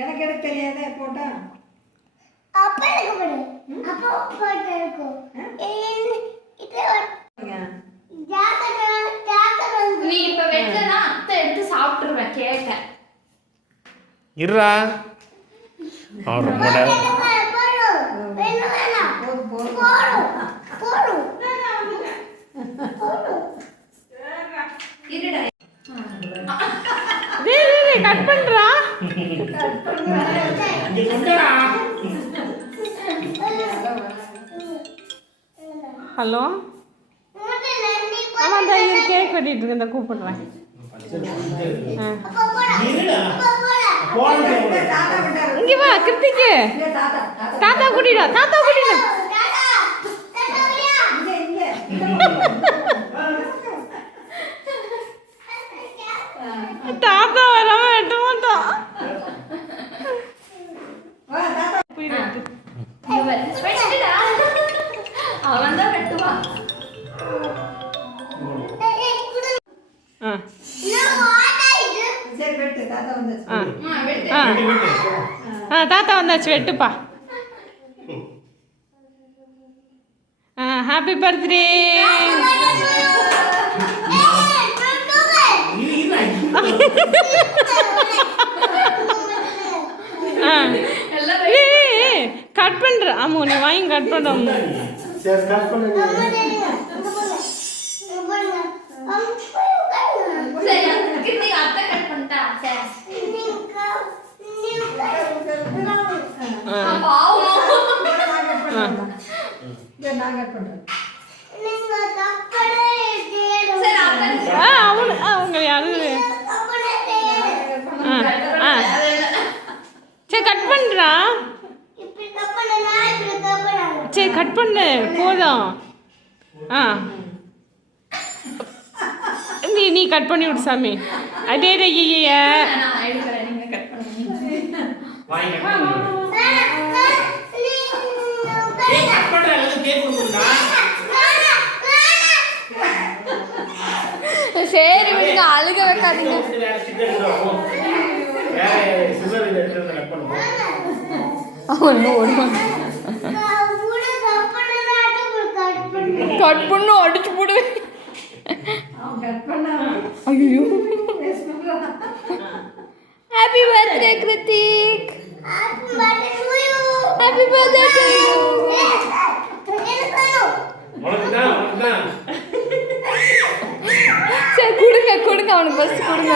எனக்கு எடுக்க தெரியாதே போட்டா அப்ப எனக்கு போடு. அப்ப போட்டு இருக்கும். நீ இப்ப வெட்டனா அத்தை எடுத்து சாப்பிட்டுருவேன் கேக்க. இருடா. ரொம்ப நேரம். கட் பண்றா. ஹலோ ஆமா இந்த கேக் வெட்டிட்டு இருக்கு. இந்த கூப்பிடுறேன். இங்க வா கிருத்திக்கு. தாத்தா கூட்டிடா. தாத்தா கூட்டிடா. தாத்தா வராம வெட்ட மாட்டான். அவன் தான் வெட்டுவான். தாத்தா வந்தாச்சு வெட்டுப்பா. Happy birthday. கட் பண்ற. ஆமா நீ வாங்கி கட் பண்ண. அவங்க யாரு சரி கட் பண்றா. சரி கட் பண்ணு போதும். நீ கட் பண்ணி விடு சாமி. அதே சரி விடுங்க அழுக வைக்காதீங்க. கட் பண்ணு அடிச்சு போடுவேன். ஐயோ happy birthday Hrithik. Happy birthday to you. சரி கொடுங்க கொடுங்க அவனுக்கு ஃபர்ஸ்ட் கொடுங்க.